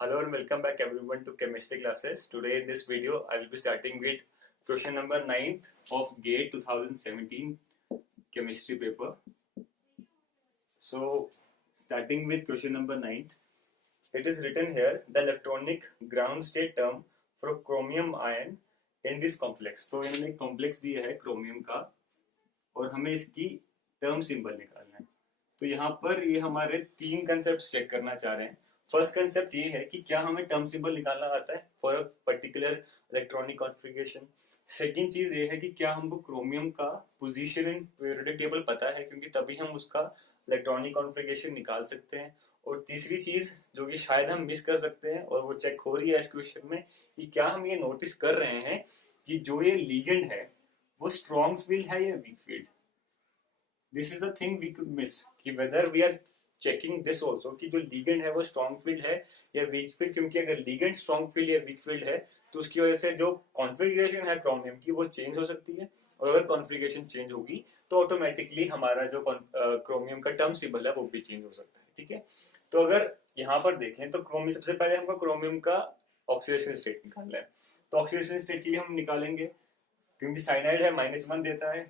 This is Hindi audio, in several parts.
Hello and welcome back everyone to chemistry classes. Today in this video I will be starting with question number 9 of GATE 2017 chemistry paper. So starting with question number 9, it is written here the electronic ground state term for chromium ion in this complex. तो इन्होंने कॉम्प्लेक्स दिया है क्रोमियम का और हमें इसकी टर्म सिंबल निकालना है। तो यहाँ पर ये हमारे तीन कंसेप्ट चेक करना चाह रहे हैं। फर्स्ट कंसेप्ट ये है कि क्या हमें टर्म सिंबल निकालना आता है for a particular electronic configuration. Second चीज ये है कि क्या हमको क्रोमियम का पोजीशन इन पीरियोडिक टेबल पता है, क्योंकि तभी हम उसका इलेक्ट्रॉनिक कॉन्फ़िगरेशन निकाल सकते हैं। और तीसरी चीज जो कि शायद हम मिस कर सकते हैं और वो चेक हो रही है इस क्वेश्चन में, कि क्या हम ये नोटिस कर रहे हैं कि जो ये लीगेंड है वो स्ट्रॉन्ग फील्ड है या weak field. This is a thing we could miss कि whether we are checking this also कि जो लीगेंड है वो स्ट्रॉन्ग फील्ड है या वीक फील्ड, क्योंकि अगर लीगेंड स्ट्रॉन्ग फील्ड या वीक फील्ड है तो उसकी वजह से जो कॉन्फ़िगरेशन है क्रोमियम की वो चेंज हो सकती है। और अगर कॉन्फ़िगरेशन चेंज होगी तो ऑटोमेटिकली हमारा जो क्रोमियम का टर्म सिंबल है वो भी चेंज हो सकता है। ठीक है, तो अगर यहाँ पर देखें तो क्रोमियम, सबसे पहले हमको क्रोमियम का ऑक्सीडेशन स्टेट निकालना है। तो ऑक्सीडेशन स्टेट के लिए हम निकालेंगे, क्योंकि साइनाइड है -1 देता है,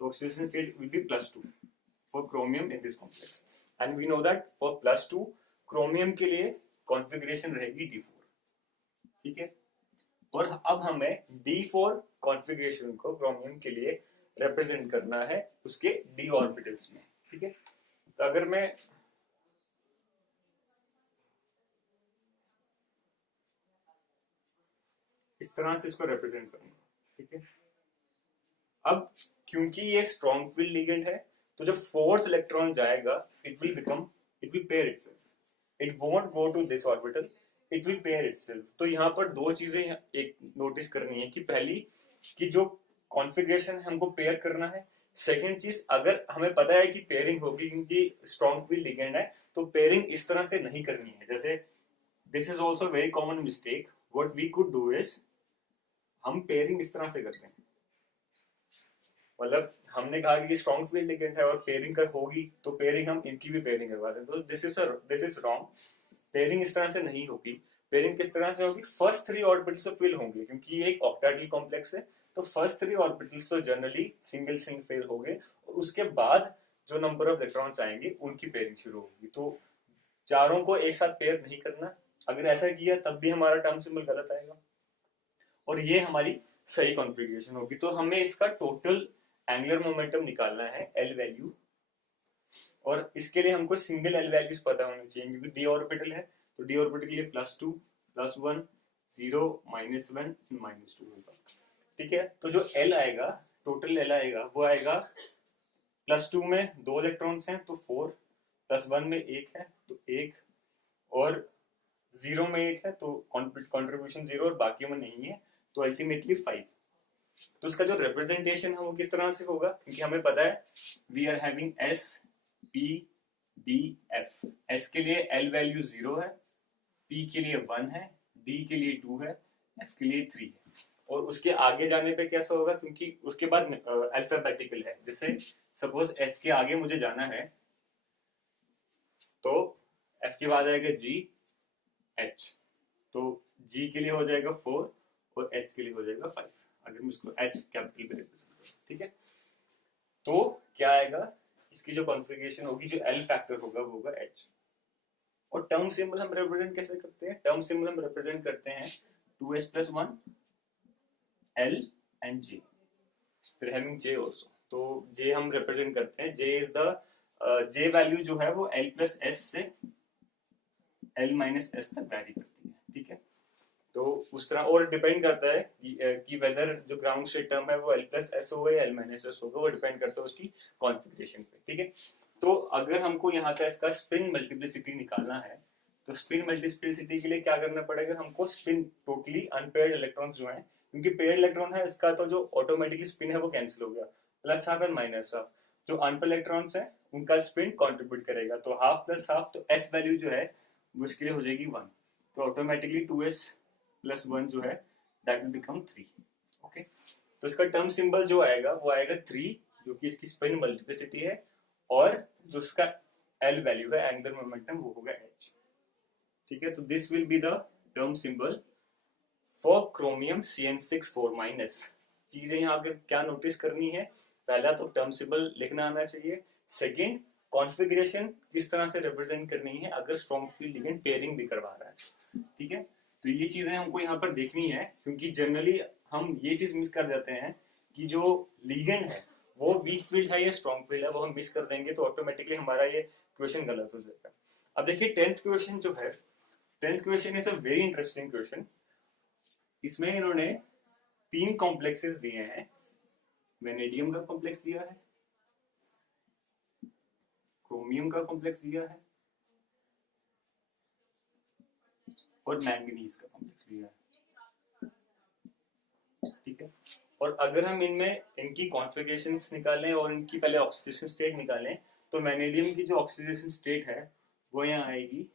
तो oxidation state will be +2 for chromium in this complex, and we know that for +2 chromium के लिए कॉन्फ़िगरेशन रहेगी D4। ठीक है, और अब हमें D4 कॉन्फ़िगरेशन को क्रोमियम के लिए रिप्रेजेंट करना है उसके d ऑर्बिटल्स में। ठीक है, तो अगर मैं इस तरह से इसको रिप्रेजेंट करूंगा, ठीक है, अब क्योंकि ये स्ट्रॉन्ग फील्ड लिगेंड है तो जो फोर्थ इलेक्ट्रॉन जाएगा it will pair itself, it won't go to this orbital, it will pair itself. तो यहाँ पर दो चीजें एक नोटिस करनी है कि पहली कि जो कॉन्फ़िगरेशन है हमको पेयर करना है। सेकेंड चीज, अगर हमें पता है कि पेयरिंग होगी क्योंकि स्ट्रॉन्ग फील्ड लिगेंड है, तो पेयरिंग इस तरह से नहीं करनी है। जैसे this is also very common mistake, what we could do is हम पेयरिंग इस तरह से करते हैं, मतलब हमने कहा कि स्ट्रॉन्ग फील्ड लिगेंड है और पेयरिंग कर होगी तो पेयरिंग हम इनकी भी पेयरिंग करवा दें, तो दिस इज रॉन्ग। पेयरिंग इस तरह से नहीं होगी। पेयरिंग किस तरह से होगी, फर्स्ट 3 ऑर्बिटल्स तो फिल होंगे क्योंकि ये एक ऑक्टाहेड्रल कॉम्प्लेक्स है, तो फर्स्ट 3 ऑर्बिटल्स तो जनरली सिंगल फिल होंगे और उसके बाद जो नंबर ऑफ इलेक्ट्रॉन्स आएंगे उनकी पेयरिंग शुरू होगी। तो चारों को एक साथ पेयर नहीं करना, अगर ऐसा किया तब भी हमारा टर्म सिंबल गलत आएगा और ये हमारी सही कॉन्फ़िगरेशन होगी। तो हमें इसका टोटल एंगुलर मोमेंटम निकालना है एल वैल्यू, और इसके लिए हमको सिंगल एल वैल्यूज पता होनी चाहिए क्योंकि डी ऑर्बिटल है, तो डी ऑर्बिटल के लिए +2 +1 0 -1 -2 होगा। ठीक है, तो जो एल आएगा, टोटल एल आएगा, वो आएगा +2 में 2 इलेक्ट्रॉन्स हैं तो 4, +1 में 1 है तो 1, और 0 में 1 है तो कॉन्ट्रीब्यूशन 0 और बाकी में नहीं है तो अल्टीमेटली 5। तो इसका जो रिप्रेजेंटेशन है वो किस तरह से होगा, क्योंकि हमें पता है we are having S P D F। S के लिए L वैल्यू 0 है, P के लिए 1 है, D के लिए 2 है, F के लिए 3 है। और उसके आगे जाने पे कैसा होगा, क्योंकि उसके बाद अल्फाबेटिकल है। जैसे सपोज F के आगे मुझे जाना है तो F के बाद आएगा G H, तो G के लिए हो जाएगा 4 और H के लिए हो जाएगा 5, अगर मैं इसको H कैपिटल पे रिप्रेजेंट करूं। ठीक है, तो क्या आएगा, इसकी जो कॉन्फ़िगरेशन होगी, जो L फैक्टर होगा वो होगा H। और टर्म सिंबल हम रिप्रेजेंट कैसे करते हैं, टर्म सिंबल हम रिप्रेजेंट करते हैं 2s+1 L एंड J, फिर हैविंग J ऑल्सो। तो J हम रिप्रेजेंट करते हैं, J is the J value जो है वो L+S से L-S तक वैरी करती है। ठीक है, तो उस तरह, और डिपेंड करता है कि वेदर जो ग्राउंड स्टेट टर्म है वो L+S होगा या L-S होगा, वो डिपेंड करता है उसकी कॉन्फ़िगरेशन पे। ठीक है, तो अगर हमको यहाँ का इसका स्पिन मल्टीप्लिसिटी निकालना है तो स्पिन मल्टीप्लिसिटी के लिए क्या करना पड़ेगा, हमको स्पिन टोटली अनपेयर्ड इलेक्ट्रॉन्स जो है, क्योंकि पेयर्ड इलेक्ट्रॉन है इसका तो जो ऑटोमेटिकली स्पिन है वो कैंसिल हो गया, +½ और -½ जो अनपेयर्ड इलेक्ट्रॉन्स है उनका स्पिन कंट्रीब्यूट करेगा, तो हाफ प्लस हाफ, तो S वैल्यू जो है वो इसके लिए हो जाएगी 1, तो ऑटोमेटिकली 2s+1 जो है दैट विल बिकम 3। ओके, तो इसका टर्म सिंबल जो आएगा वो आएगा 3, जो कि इसकी स्पिन मल्टीप्लिसिटी है, और जो इसका L वैल्यू है एंगुलर मोमेंटम वो होगा H। ठीक है, तो this will be the term symbol for chromium CN6 4-। चीजें यहाँ अगर क्या नोटिस करनी है, पहला तो टर्म सिंबल लिखना आना चाहिए, सेकंड कॉन्फ़िगरेशन किस तरह से रिप्रेजेंट करनी है अगर स्ट्रॉन्ग फील्ड लिगेंड पेयरिंग भी करवा रहा है। ठीक है, तो ये चीजें हमको यहाँ पर देखनी है, क्योंकि जनरली हम ये चीज मिस कर जाते हैं कि जो लिगेंड है वो वीक फील्ड है या स्ट्रॉन्ग फील्ड है, वो हम मिस कर देंगे तो ऑटोमेटिकली हमारा ये क्वेश्चन गलत हो जाएगा। अब देखिए 10th क्वेश्चन जो है, 10th question is a very interesting question. इसमें इन्होंने 3 कॉम्प्लेक्सेस दिए हैं, वेनेडियम का कॉम्प्लेक्स दिया है, क्रोमियम का कॉम्प्लेक्स दिया है और मैंगनीज का कॉम्प्लेक्स दिया है। ठीक है, और अगर हम इनमें इनकी कॉन्फ़िगरेशंस निकालें और इनकी पहले ऑक्सीडेशन स्टेट निकालें, तो मैग्नीडियम की जो ऑक्सीडेशन स्टेट है वो यहाँ आएगी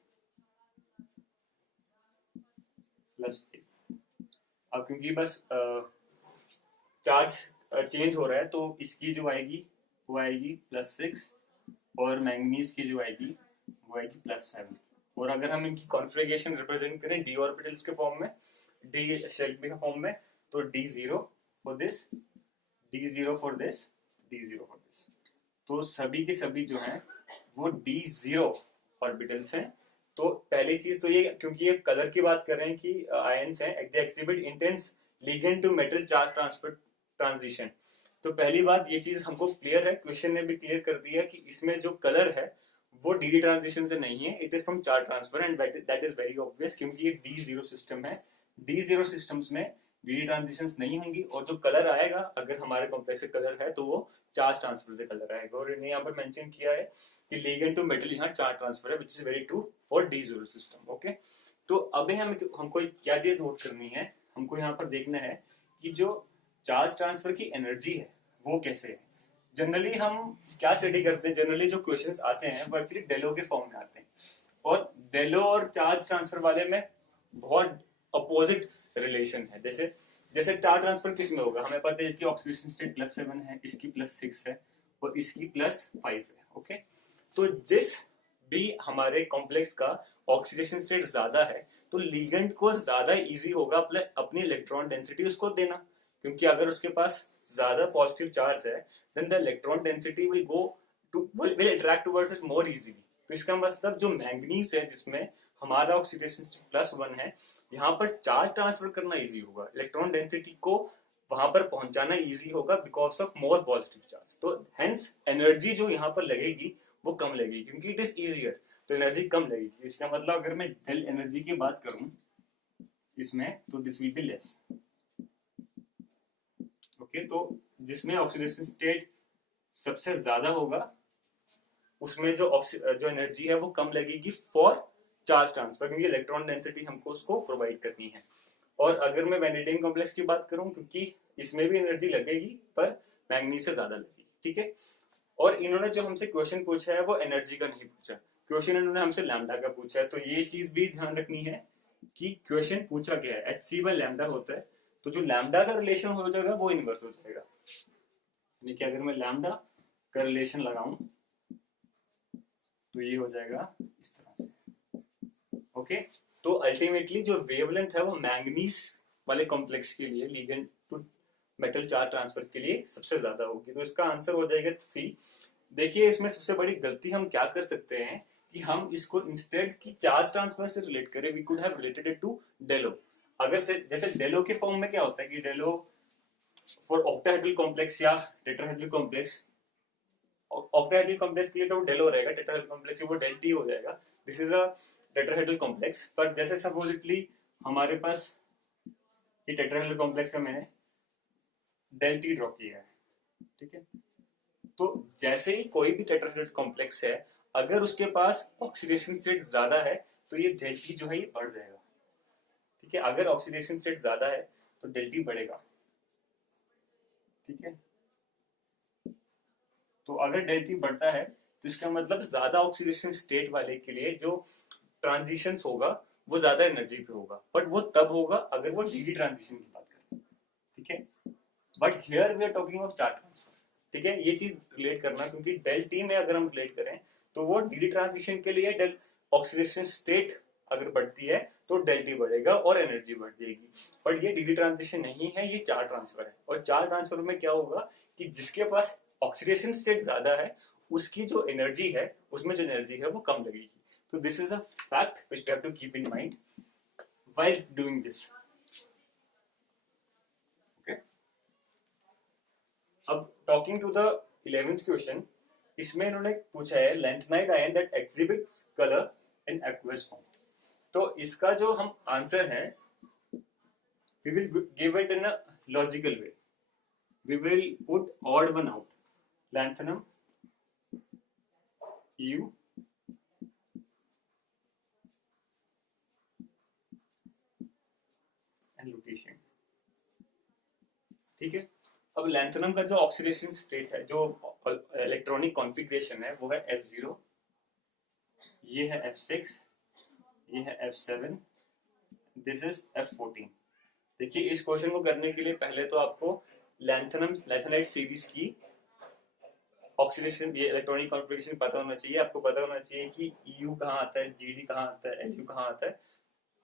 +8। अब क्योंकि बस चार्ज चेंज हो रहा है तो इसकी जो आएगी वो आएगी +6 और मैंगनीज की जो आएगी वो आएगी +7। और अगर हम इनकी कॉन्फ़िगरेशन रिप्रेजेंट करें डी ऑर्बिटल्स के फॉर्म में, डी शेल के फॉर्म में, तो D0 for this, D0 for this, D0 for this, तो सभी के सभी जो हैं वो D0 ऑर्बिटल्स हैं। तो पहली चीज तो ये, क्योंकि ये कलर की बात कर रहे हैं कि आयंस हैं, they exhibit intense ligand to metal charge transfer transition. तो पहली बात ये चीज हमको क्लियर है, क्वेश्चन ने भी क्लियर कर दिया कि इसमें जो कलर है वो डी ट्रांजिशन से नहीं है, it is from charge transfer and that is very obvious, क्योंकि ये D0 सिस्टम है। D0 सिस्टम्स में डी ट्रांजिशंस नहीं होंगी और जो कलर आएगा अगर हमारे कॉम्प्लेक्स का कलर है तो वो चार्ज ट्रांसफर से कलर आएगा। और इन्हें यहाँ पर मेंशन किया है कि लिगेंड टू मेटल यहाँ चार्ज ट्रांसफर है, which is very true for D0 system. Okay, तो अब हमको क्या चीज नोट करनी है, हमको यहाँ पर देखना है कि जो चार्ज ट्रांसफर की एनर्जी है वो कैसे है। जनरली हम क्या स्टडी करते हैं, जनरली जो क्वेश्चंस आते हैं वो एक्चुअली डेलो के फॉर्म में आते हैं, और डेलो और चार्ज ट्रांसफर वाले में बहुत अपोजिट रिलेशन है। जैसे जैसे चार्ज ट्रांसफर किस में होगा, हमें पता है इसकी ऑक्सीडेशन स्टेट +7 है, इसकी +6 है और इसकी +5 है। ओके, तो जिस भी हमारे कॉम्प्लेक्स का ऑक्सीडेशन स्टेट ज्यादा है तो लिगेंड को ज्यादा इजी होगा अपनी इलेक्ट्रॉन डेंसिटी उसको देना, क्योंकि अगर उसके पास ज्यादा पॉजिटिव चार्ज है then the electron density will go to will interact towards it more easily. तो इसका मतलब जो मैंगनीज है जिसमें हमारा ऑक्सीडेशन स्टेट +1 है, यहाँ पर चार्ज ट्रांसफर करना इजी होगा, इलेक्ट्रॉन डेंसिटी को वहां पर पहुंचाना इजी होगा because of more positive charge. तो हेंस एनर्जी जो यहाँ पर लगेगी वो कम लगेगी, क्योंकि इट इज इजियर तो एनर्जी कम लगेगी। इसका मतलब अगर मैं डेल एनर्जी की बात करूं इसमें तो this will be less. Okay, तो जिसमें ऑक्सीडेशन स्टेट सबसे ज्यादा होगा उसमें जो एनर्जी है वो कम लगेगी फॉर चार्ज ट्रांसफर, क्योंकि इलेक्ट्रॉन डेंसिटी हमको उसको प्रोवाइड करनी है। और अगर मैं वैनेडियम कॉम्प्लेक्स की बात करूं, क्योंकि इसमें भी एनर्जी लगेगी पर मैंगनीज से ज्यादा लगेगी। ठीक है, और इन्होंने जो हमसे क्वेश्चन पूछा है वो एनर्जी का नहीं पूछा, क्वेश्चन इन्होंने हमसे लैम्डा का पूछा है। तो ये चीज भी ध्यान रखनी है कि क्वेश्चन पूछा गया है hc/λ होता है, तो जो लैम्डा का रिलेशन हो जाएगा वो इनवर्स हो जाएगा। यानी कि अगर मैं लैम्डा का रिलेशन लगाऊं तो ये हो जाएगा इस तरह से। ओके, तो अल्टीमेटली जो वेवलेंथ है वो मैंगनीज वाले कॉम्प्लेक्स के लिए ligand to metal charge transfer के लिए सबसे ज्यादा होगी, तो इसका आंसर हो जाएगा C। देखिए इसमें सबसे बड़ी गलती हम क्या कर सकते हैं कि हम इसको इंस्टेड की चार्ज ट्रांसफर से रिलेट करें, we could have related it to डेलो। अगर से जैसे डेलो के फॉर्म में क्या होता है कि डेलो फॉर ऑक्टाहेड्रल कॉम्प्लेक्स या टेट्राहेड्रल कॉम्प्लेक्स, ऑक्टाहेड्रल कॉम्प्लेक्स के लिए तो डेलो रहेगा, टेट्राहेड्रल कॉम्प्लेक्स वो डेल टी हो जाएगा। This is a tetrahedral complex. पर जैसे सपोजिटली हमारे पास ये टेट्राहेड्रल कॉम्प्लेक्स का मैंने डेल टी ड्रॉ किया है, ठीक है, तो जैसे ही कोई भी टेट्राहेड्रल कॉम्प्लेक्स है अगर उसके पास ऑक्सीडेशन स्टेट ज्यादा है तो ये डेल टी जो है ये बढ़ जाएगा। ठीक है, अगर ऑक्सीडेशन स्टेट ज्यादा है तो डेल टी बढ़ेगा। ठीक है, तो अगर डेल टी बढ़ता है तो इसका मतलब ज्यादा ऑक्सीडेशन स्टेट वाले के लिए जो ट्रांजिशन होगा वो ज्यादा एनर्जी पे होगा, बट वो तब होगा अगर वो डी ट्रांजिशन की बात करें। ठीक है, but here we are talking of charge transfer. ठीक है, ये चीज रिलेट करना, क्योंकि डेल टी में अगर हम रिलेट करें तो वो डी ट्रांजिशन के लिए डेल ऑक्सीडेशन स्टेट अगर बढ़ती है तो डेल्टी बढ़ेगा और एनर्जी बढ़ जाएगी। बट ये डी ट्रांजिशन नहीं है, ये चार्ज ट्रांसफर है। और चार्ज ट्रांसफर में क्या होगा कि जिसके पास ऑक्सीडेशन स्टेट ज्यादा है उसकी जो एनर्जी है, उसमें जो एनर्जी है वो कम लगेगी। तो this is a fact which we have to keep in mind while doing this. Okay, अब talking to the 11th question, इसमें इन्होंने पूछा है lanthanide ion that exhibits colour in aqueous form. तो इसका जो हम आंसर है, we will give it in a logical way. We will put odd one out, lanthanum U and lutetium. ठीक है, अब लैंथेनम का जो ऑक्सीडेशन स्टेट है, जो इलेक्ट्रॉनिक कॉन्फ़िगरेशन है, वो है F0, ये है F6, ये है F7, दिस इज F14। देखिए, इस क्वेश्चन को करने के लिए पहले तो आपको लैंथेनाइड सीरीज की ऑक्सीडेशन, ये इलेक्ट्रॉनिक कॉन्फ़िगरेशन पता होना चाहिए। आपको पता होना चाहिए कि EU कहाँ आता है, GD कहाँ आता है, LU कहाँ आता है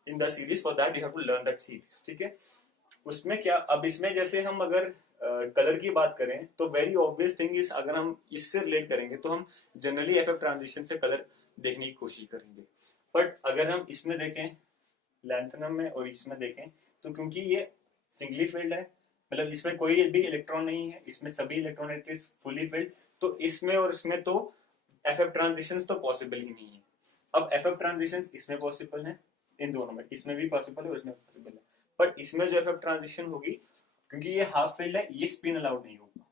in the series. For that you have to learn that series. ठीक है, उसमें क्या, अब इसमें जैसे हम अगर कलर की बात करें तो वेरी ऑब्वियस थिंग इज, अगर हम इससे रिलेट करेंगे तो हम जनरली FF ट्रांजिशन से कलर देखने की कोशिश करेंगे। बट अगर हम इसमें देखें, लैंथेनम में और इसमें देखें, तो क्योंकि ये सिंगली फिल्ड है, मतलब इसमें कोई भी इलेक्ट्रॉन नहीं है, इसमें सभी electron it is fully filled, तो इसमें और इसमें तो FF ट्रांजिशंस तो पॉसिबल ही नहीं है। अब FF ट्रांजिशंस इसमें पॉसिबल है, इन दोनों में, इसमें भी पॉसिबल है और इसमें पॉसिबल है। बट इसमें जो FF ट्रांजिशन होगी, क्योंकि ये हाफ फील्ड है, ये स्पिन अलाउड नहीं होगा,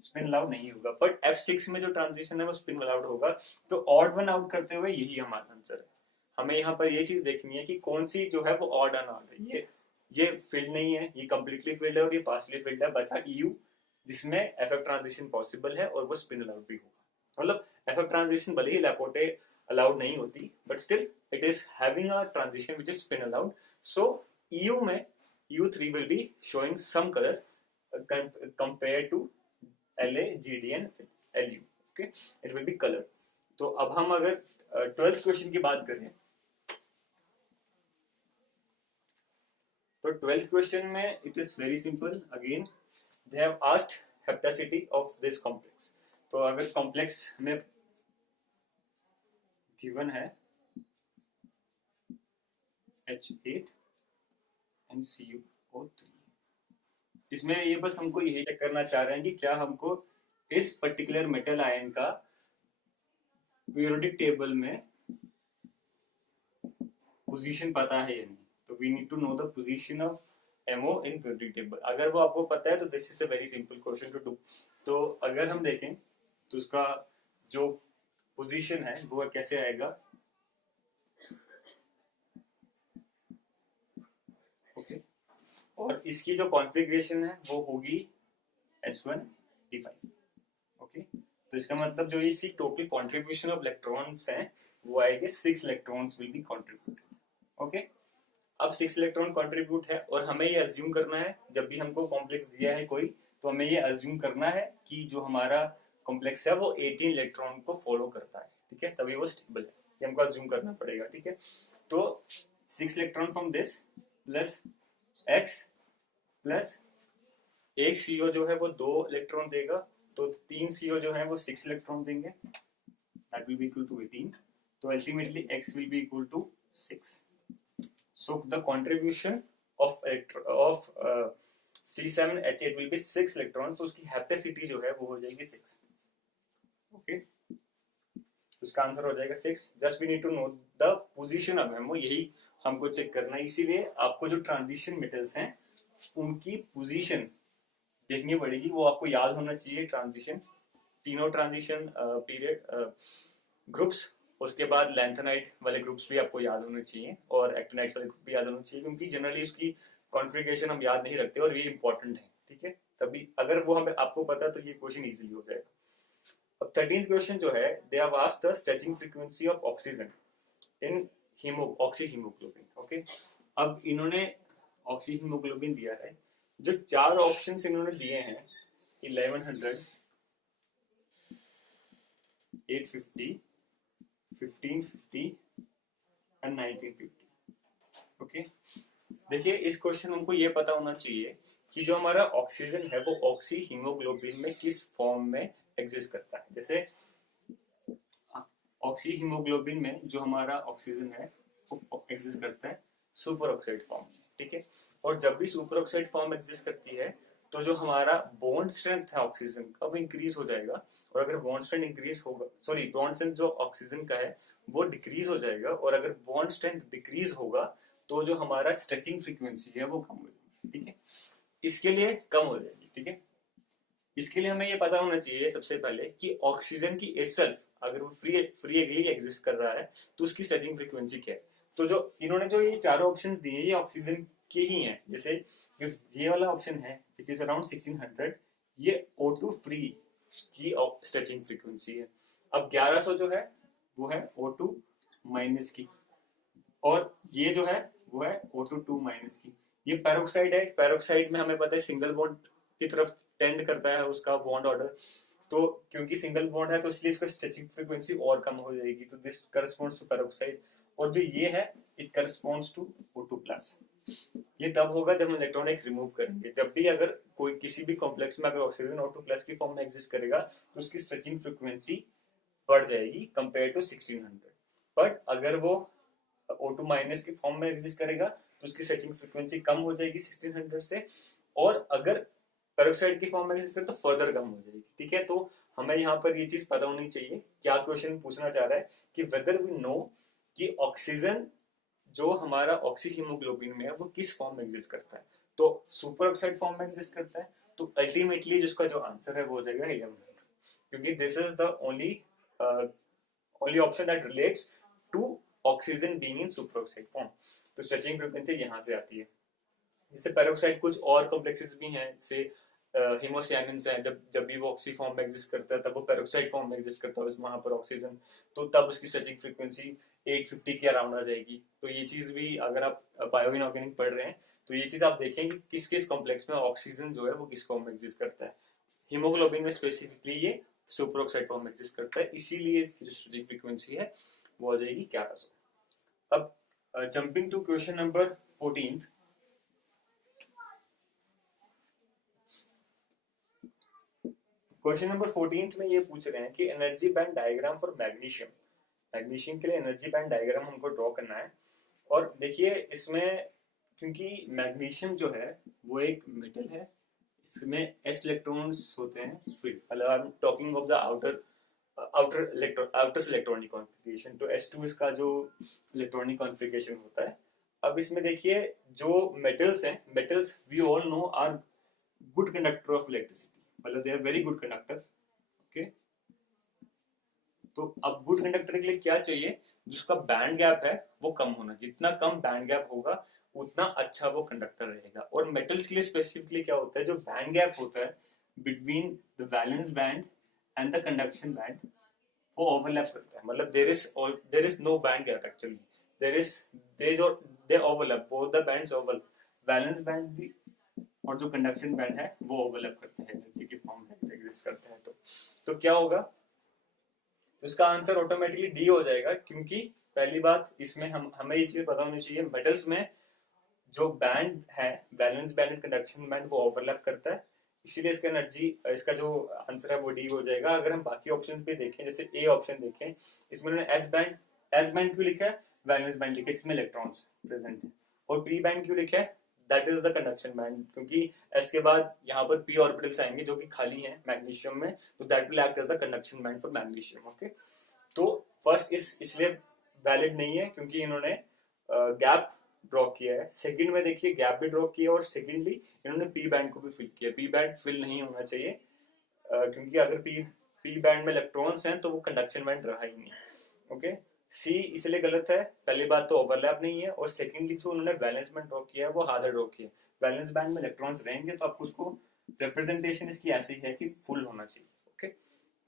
स्पिन अलाउड नहीं होगा। बट F6 में जो ट्रांजिशन है वो स्पिन अलाउड होगा। तो ऑड वन आउट करते हुए यही हमारा आंसर है। हमें यहाँ पर ये चीज देखनी है कि कौन सी जो है वो ऑड एंड ऑड है। ये फील्ड नहीं है, ये कंप्लीटली फील्ड है और ये पार्शली फील्ड है। बचा EU जिसमें FF ट्रांजिशन पॉसिबल है और वो स्पिन अलाउड भी होगा। मतलब FF ट्रांजिशन भले ही लैपोटे अलाउड नहीं होती, but still it is having a transition which is spin allowed. So EU में EU3 will be showing some color compared to LA, GD and LU. Okay, it will be color. तो अब हम अगर 12th क्वेश्चन की बात करें, तो 12th क्वेश्चन में it is very simple. Again they have asked hapticity of this complex. तो अगर कॉम्प्लेक्स में गिवन है H8 and CuO3, इसमें ये बस हमको यही चेक करना चाह रहे हैं कि क्या हमको इस पर्टिकुलर मेटल आयन का पीरियोडिक टेबल में पोजीशन पता है या नहीं। तो we need to know the position of MO in periodic table. अगर वो आपको पता है तो this is a very simple question to do. तो अगर हम देखें तो उसका जो पोजीशन है वो कैसे आएगा। ओके, और इसकी जो कॉन्फ़िगरेशन है वो होगी S1P5। ओके, तो इसका मतलब जो इसकी टोटल कॉन्ट्रीब्यूशन ऑफ इलेक्ट्रॉन्स हैं वो आएंगे 6 electrons will be contributed. Okay, अब 6 इलेक्ट्रॉन कंट्रीब्यूट है और हमें ये अज्यूम करना है, जब भी हमको कॉम्प्लेक्स दिया है कोई, तो हमें ये अज्यूम करना है कि जो हमारा कॉम्प्लेक्स है वो 18 इलेक्ट्रॉन को फॉलो करता है। ठीक है, तभी वो स्टेबल है, ये हमको अज्यूम करना पड़ेगा। ठीक है, तो 6 electron from this plus X plus एक CO जो है वो 2 इलेक्ट्रॉन देगा, तो 3 CO जो है वो 6 इलेक्ट्रॉन देंगे, that will be equal to 18। तो ultimately X will be equal to 6। So the contribution of C7H8 will be 6 electrons. तो उसकी hapticity जो है वो हो जाएगी 6। ओके, तो इसका आंसर हो जाएगा 6। Just we need to know the position of MO, यही हमको चेक करना है। इसीलिए आपको जो ट्रांजिशन मेटल्स हैं उनकी पोजीशन देखनी पड़ेगी, वो आपको याद होना चाहिए। ट्रांजिशन, तीनों ट्रांजिशन पीरियड ग्रुप्स, उसके बाद लैंथेनाइट वाले ग्रुप्स भी आपको याद होने चाहिए और एक्टिनाइट वाले ग्रुप भी याद होने चाहिए, क्योंकि जनरली उसकी कॉन्फ़िगरेशन हम याद नहीं रखते और ये इंपॉर्टेंट है। ठीक है, तभी अगर वो हमें आपको पता तो ये क्वेश्चन इजीली हो जाएगा। अब 13th क्वेश्चन जो है, they have asked the stretching frequency of oxygen in oxy haemoglobin. Okay, अब इन्होंने ऑक्सी हीमोग्लोबिन दिया है। जो 4 ऑप्शंस इन्होंने दिए हैं 1100, 850, 1550 एंड 1950। ओके, देखिए इस क्वेश्चन हमको ये पता होना चाहिए कि जो हमारा ऑक्सीजन है वो ऑक्सी हीमोग्लोबिन में किस फॉर्म में एग्जिस्ट करता है। जैसे ऑक्सी हीमोग्लोबिन में जो हमारा ऑक्सीजन है वो एग्जिस्ट करता है सुपर ऑक्साइड फॉर्म में, ठीक है। और जब भी सुपर ऑक्साइड फॉर्म एग्जिस्ट करती है तो जो हमारा बॉन्ड स्ट्रेंथ है ऑक्सीजन का वो इंक्रीज हो जाएगा, और अगर बॉन्ड स्ट्रेंथ इंक्रीज होगा, सॉरी बॉन्ड स्ट्रेंथ जो ऑक्सीजन का है वो डिक्रीज हो जाएगा, और अगर बॉन्ड स्ट्रेंथ डिक्रीज होगा तो जो हमारा स्ट्रेचिंग फ्रीक्वेंसी है वो कम हो जाएगी, ठीक है। इसके लिए कम हो जाएगी, ठीक है। इसके लिए हमें ये पता होना चाहिए सबसे पहले कि ऑक्सीजन की इटसेल्फ अगर वो फ्रीली एग्जिस्ट कर रहा है तो उसकी स्ट्रेचिंग फ्रीक्वेंसी क्या है। तो जो इन्होंने जो ये चारों ऑप्शंस दिए ये ऑक्सीजन के ही हैं। जैसे ये वाला ऑप्शन है विच इज अराउंड 1600, ये O2 फ्री की स्ट्रेचिंग फ्रीक्वेंसी है। अब 1100 जो है वो है O2 माइनस की, और ये जो है वो है O2 2 माइनस की। ये पेरोक्साइड है, पेरोक्साइड में हमें पता है सिंगल बॉन्ड की तरफ टेंड करता है उसका बॉन्ड ऑर्डर, तो क्योंकि सिंगल बॉन्ड है तो इसलिए इसका स्ट्रेचिंग फ्रीक्वेंसी और कम हो जाएगी, तो दिस करस्पॉन्ड्स टू पेरोक्साइड। और जो ये है it corresponds to O2 plus. ये तब होगा जब हम इलेक्ट्रॉन एक रिमूव करेंगे। जब भी अगर कोई किसी भी कॉम्प्लेक्स में अगर ऑक्सीजन O2 प्लस की फॉर्म में एग्जिस्ट करेगा तो उसकी स्ट्रेचिंग फ्रीक्वेंसी बढ़ जाएगी कंपेयर टू 1600। बट अगर वो O2 माइनस की फॉर्म में एग्जिस्ट करेगा तो उसकी स्ट्रेचिंग फ्रीक्वेंसी कम हो जाएगी 1600 से, और अगर पेरोक्साइड की फॉर्म में एग्जिस्ट करे तो फर्दर कम हो जाएगी, ठीक है। तो हमें यहाँ पर ये चीज पता होनी चाहिए क्या क्वेश्चन पूछना चाह रहा है कि वेदर वी नो कि ऑक्सीजन जो हमारा ऑक्सी हीमोग्लोबिन में है वो किस फॉर्म में एग्जिस्ट करता है। तो सुपर ऑक्साइड फॉर्म में एग्जिस्ट करता है, तो अल्टीमेटली जिसका जो आंसर है वो हो जाएगा हीलियम, क्योंकि this is the only option that relates to oxygen being in super oxide form. तो स्ट्रेचिंग फ्रीक्वेंसी यहाँ से आती है। जैसे पेरोक्साइड कुछ और कॉम्प्लेक्सेस भी हैं, जैसे हीमोसियानिन्स हैं, जब जब भी वो ऑक्सी फॉर्म में एग्जिस्ट करता है तब वो पेरोक्साइड फॉर्म में एग्जिस्ट करता है वहां पर ऑक्सीजन, तो तब उसकी स्ट्रेचिंग फ्रीक्वेंसी 850 के अराउंड आ जाएगी। तो ये चीज भी अगर आप बायो इनऑर्गेनिक पढ़ रहे हैं तो ये चीज आप देखेंगे किस किस कॉम्प्लेक्स में ऑक्सीजन जो है वो किस फॉर्म में एग्जिस्ट करता है। हीमोग्लोबिन में स्पेसिफिकली ये सुपर ऑक्साइड फॉर्म में एग्जिस्ट करता है, इसीलिए इसकी जो स्ट्रेचिंग फ्रीक्वेंसी है वो आ जाएगी 1100। अब jumping to question number 14। Question number 14 में ये पूछ रहे हैं कि energy band diagram for magnesium. Magnesium के लिए एनर्जी बैंड डायग्राम हमको ड्रॉ करना है। और देखिए इसमें क्योंकि मैग्नीशियम जो है वो एक मेटल है, इसमें s इलेक्ट्रॉन्स होते हैं, मतलब I am talking of the outer electronic configuration, तो S2 इसका जो इलेक्ट्रॉनिक कॉन्फ़िगरेशन होता है। अब इसमें देखिए जो मेटल्स हैं, metals we all know are good conductor of electricity, मतलब they are very good conductor, okay. तो अब गुड कंडक्टर के लिए क्या चाहिए, जिसका बैंड गैप है वो कम होना, जितना कम बैंड गैप होगा उतना अच्छा वो कंडक्टर रहेगा। और मेटल्स के लिए स्पेसिफिकली क्या होता है, जो बैंड गैप होता है between the valence band and the conduction band वो ओवरलैप करता है, मतलब there is no band gap actually, there is the overlap, both the bands overlap, valence band भी और जो कंडक्शन बैंड है वो ओवरलैप करते हैं एनर्जी की फॉर्म में एग्जिस्ट करते हैं। तो क्या होगा, तो इसका आंसर ऑटोमेटिकली डी हो जाएगा, क्योंकि पहली बात इसमें हमें ये चीज पता होनी चाहिए, मेटल्स में जो बैंड है valence band and conduction band वो ओवरलैप करता है, इसीलिए इसका एनर्जी, इसका जो आंसर है वो डी हो जाएगा। अगर हम बाकी ऑप्शन भी देखें, जैसे ए ऑप्शन देखें, इसमें उन्होंने एस बैंड क्यों लिखा है, वैलेंस बैंड लिखा है, इसमें इलेक्ट्रॉन्स प्रेजेंट है। और पी बैंड क्यों लिखा है, that is the conduction band, क्योंकि एस के बाद यहाँ पर पी ऑर्बिटल्स आएंगे जो कि खाली हैं मैग्नीशियम में, तो that will act as the conduction band for magnesium, okay. तो फर्स्ट इसलिए वैलिड नहीं है क्योंकि इन्होंने गैप ड्रॉ किया है। सेकंड में देखिए गैप भी ड्रॉ किया, और सेकंडली इन्होंने पी बैंड को भी फिल किया। पी बैंड फिल नहीं होना चाहिए, क्योंकि अगर पी बैंड में इलेक्ट्रॉन्स हैं तो वो कंडक्शन बैंड रहा ही नहीं, ओके। सी इसलिए गलत है, पहली बात तो ओवरलैप नहीं है, और सेकंडली जो उन्होंने वैलेंस बैंड ड्रॉ किया है वो आधा ड्रॉ किया है। वैलेंस बैंड में इलेक्ट्रॉन्स रहेंगे तो आपको उसको रिप्रेजेंटेशन इसकी ऐसी है कि फुल होना चाहिए, okay.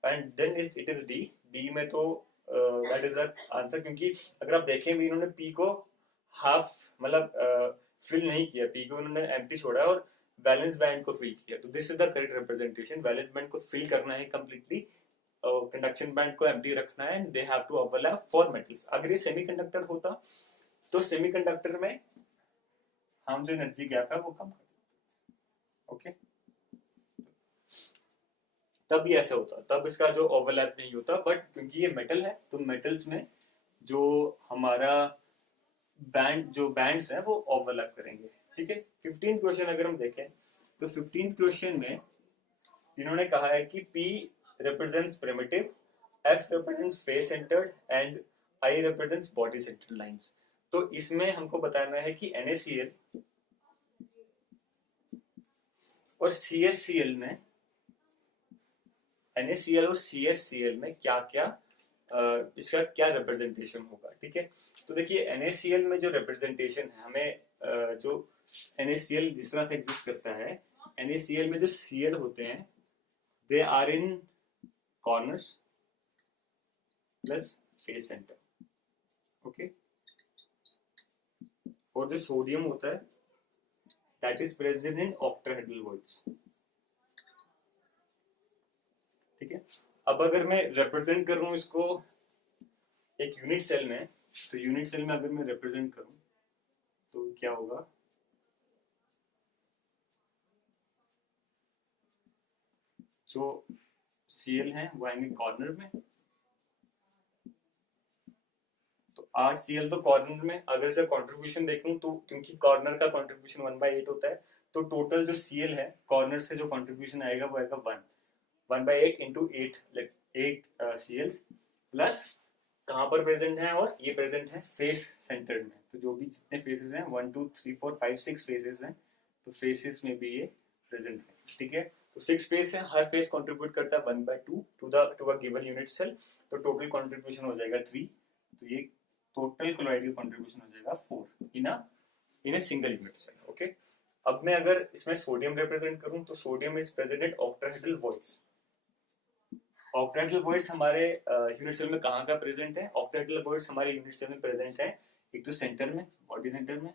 And then it is D में तो दैट इज द आंसर, क्योंकि अगर आप देखें भी इन्होंने पी को हाफ मतलब फिल नहीं किया, पी को उन्होंने एम्प्टी छोड़ा है और वैलेंस बैंड को फिल किया, तो this is the correct representation. Valence band को फिल करना है कंप्लीटली कंडक्शन बैंड को एम्प्टी रखना है, they have to overlap for metals. अगर ये सेमीकंडक्टर होता तो सेमीकंडक्टर में हम जो एनर्जी गैप है वो कम कर, ओके, तब ये ऐसा होता, तब इसका जो ओवरलैप नहीं होता। बट क्योंकि ये मेटल है तो मेटल्स में जो हमारा जो बैंड्स है वो ओवरलैप करेंगे, ठीक है। 15th क्वेश्चन अगर हम देखें तो 15th क्वेश्चन में इन्होंने कहा है कि P represents primitive, F represents face centered and I represents body centered lines। तो इसमें हमको बताना है कि NaCl और CSCl में, NaCl और CSCl में क्या क्या इसका क्या रिप्रेजेंटेशन होगा, ठीक है। तो देखिए NaCl में जो रिप्रेजेंटेशन है, हमें जो NaCl जिस तरह से एग्जिस्ट करता है, NaCl में जो Cl होते हैं they are in corners plus face centre, okay. और जो सोडियम होता है that is present in octahedral voids, ठीक है। अब अगर मैं रिप्रेजेंट कर रहा हूं इसको एक यूनिट सेल में, तो यूनिट सेल में अगर मैं रिप्रेजेंट करूं तो क्या होगा, जो Cl है वो आएंगे कॉर्नर में, तो 8 Cl तो कॉर्नर में। अगर इसका कंट्रीब्यूशन देखूं तो क्योंकि कॉर्नर का कंट्रीब्यूशन 1/8 होता है, तो टोटल जो Cl है कॉर्नर से जो कंट्रीब्यूशन आएगा वो आएगा 1/8 इंटू 8 Cl प्लस कहां पर प्रेजेंट है, और ये प्रेजेंट है फेस सेंटर में। तो जो भी जितने फेसेस हैं 1 2 3 4 5 6 फेसेस हैं, तो फेसेस में भी ये प्रेजेंट है, ठीक है। तो 6 फेस है, हर फेस कंट्रीब्यूट करता है 1/2 to a given unit cell, तो टोटल कंट्रीब्यूशन हो जाएगा 3। तो ये टोटल क्लोराइड का कंट्रीब्यूशन हो जाएगा 4 in a single unit cell, okay. अब मैं अगर इसमें सोडियम रिप्रेजेंट करूं तो sodium is present in octahedral voids. Octahedral voids हमारे यूनिट सेल में कहाँ का प्रेजेंट है, ऑक्टाहेड्रल वॉइड्स हमारे यूनिट सेल में प्रेजेंट है एक तो सेंटर में, बॉडी सेंटर में,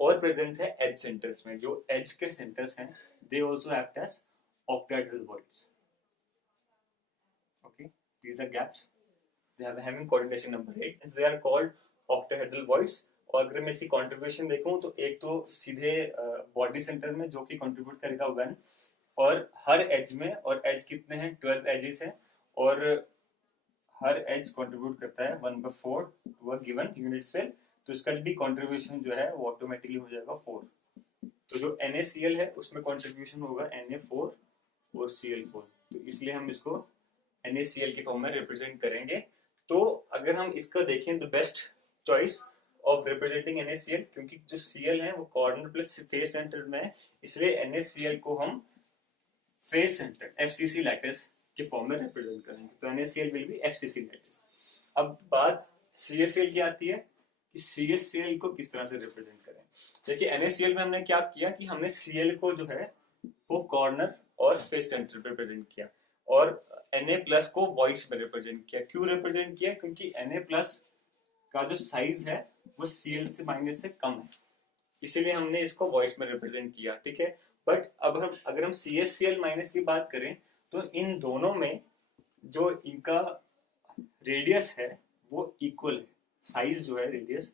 और प्रेजेंट है एज सेंटर्स में। जो एज के सेंटर्स हैं they also act as octahedral voids, okay, these are gaps, they are having coordination number 8, they are called octahedral voids। और अगर मैं इसकी कंट्रीब्यूशन देखूं तो एक तो सीधे बॉडी सेंटर में जो कि कंट्रीब्यूट करेगा 1, और हर एज में, और एज कितने हैं 12 एजेस हैं, और हर एज कंट्रीब्यूट करता है 1/4 to a given unit cell, तो इसका भी कंट्रीब्यूशन जो है वो ऑटोमेटिकली हो जाएगा 4। तो जो NaCl है उसमें कंट्रीब्यूशन होगा Na4 और Cl4, तो इसलिए हम इसको NaCl के फॉर्म में रिप्रेजेंट करेंगे। तो अगर हम इसका देखें the best choice of representing NaCl, क्योंकि जो Cl है वो कॉर्नर प्लस फेस सेंटर में है, इसलिए NaCl को हम फेस सेंटर FCC लैटिस के फॉर्म में रिप्रेजेंट करेंगे। तो NaCl will be FCC lattice. अब बात CaCl की आती है कि CaCl को किस तरह से रिप्रेजेंट करें। देखिए NaCl में हमने क्या किया कि हमने Cl को जो है वो कॉर्नर और फेस सेंटर पे रिप्रेजेंट किया, और Na+ को वॉइड्स में रिप्रेजेंट किया। क्यों रिप्रेजेंट किया, क्योंकि Na+ का जो साइज है वो Cl से माइनस से कम है, इसीलिए हमने इसको वॉइड्स में रिप्रेजेंट किया, ठीक है। बट अब हम अगर हम CsCl माइनस की बात करें तो इन दोनों में जो इनका रेडियस है वो इक्वल है, साइज जो है रेडियस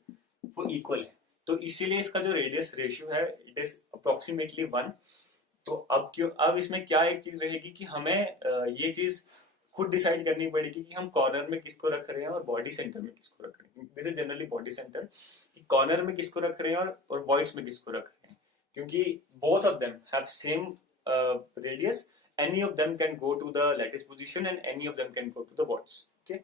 वो इक्वल है, तो इसीलिए इसका जो रेडियस रेशियो है इट इज अप्रोक्सीमेटली 1। तो अब इसमें क्या एक चीज रहेगी कि हमें ये चीज खुद डिसाइड करनी पड़ेगी कि हम कॉर्नर में किसको रख रहे हैं और बॉडी सेंटर में किसको रख रहे हैं। This is generally body centre, corner में किसको रख रहे हैं और वॉइड्स में किसको रख रहे हैं, क्योंकि both of them have same radius, any of them can go to the lattice position and any of them can go to the voids, okay।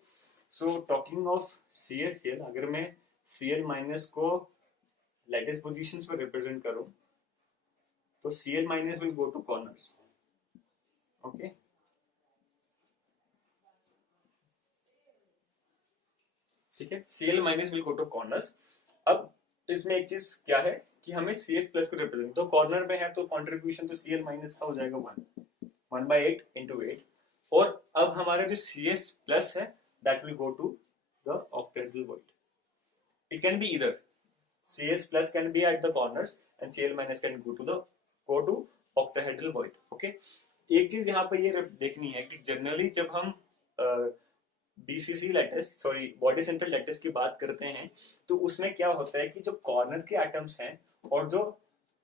so talking of CsCl, अगर मैं Cl माइनस को लैटिस पोजीशंस में रिप्रेजेंट करूं तो Cl minus will go to corners, okay. ठीक है, Cl minus will go to corners. अब इसमें एक चीज क्या है कि हमें Cs+ को रिप्रेजेंट, तो कॉर्नर में है तो कंट्रीब्यूशन तो Cl माइनस का हो जाएगा 1/8 into 8, और अब हमारा जो Cs+ है that will go to the octahedral void. It can be either Cs+ can be at the corners and Cl- can go to octahedral void, okay। एक चीज यहाँ पे ये देखनी है कि जनरली जब हम BCC lattice sorry body centre lattice की बात करते हैं तो उसमें क्या होता है कि जो कॉर्नर के एटम्स हैं और जो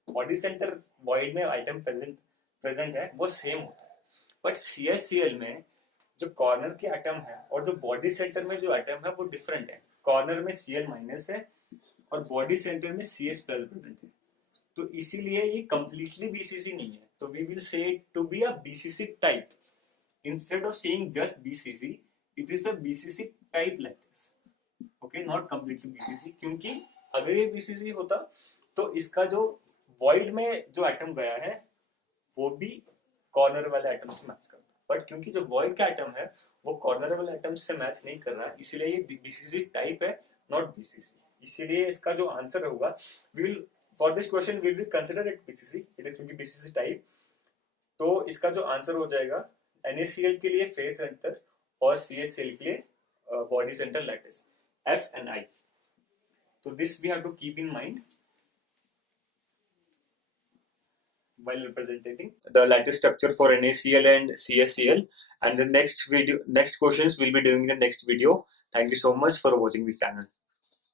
बॉडी सेंटर वॉइड में आइटम प्रेजेंट है वो सेम होता है, बट CSCl में जो कॉर्नर के एटम है और जो बॉडी सेंटर में जो एटम है वो डिफरेंट है। कॉर्नर में Cl माइनस है और बॉडी सेंटर में CS प्लस प्रेजेंट है, तो इसीलिए ये कंप्लीटली बीसीसी नहीं है। तो we will say to be a BCC type instead of saying just BCC, it is a BCC type lattice, okay, not completely BCC. क्योंकि अगर ये बीसीसी होता तो इसका जो वॉइड में जो एटम गया है वो भी कॉर्नर वाले एटम से मैच करता, बट क्योंकि जो वॉइड का एटम है वो कॉर्नर वाले एटम से मैच नहीं कर रहा, इसीलिए ये बीसीसी टाइप है, नॉट बीसीसी। इसीलिए इसका जो आंसर होगा, we will for this question we will consider it BCC, it is क्योंकि बीसीसी टाइप। तो इसका जो आंसर हो जाएगा NaCl के लिए फेस सेंटर और CSCl के लिए body centre lattice, F and I. So this we have to keep in mind while representing the lattice structure for NaCl and CSCl. And the next questions we'll be doing in the next video. Thank you so much for watching this channel.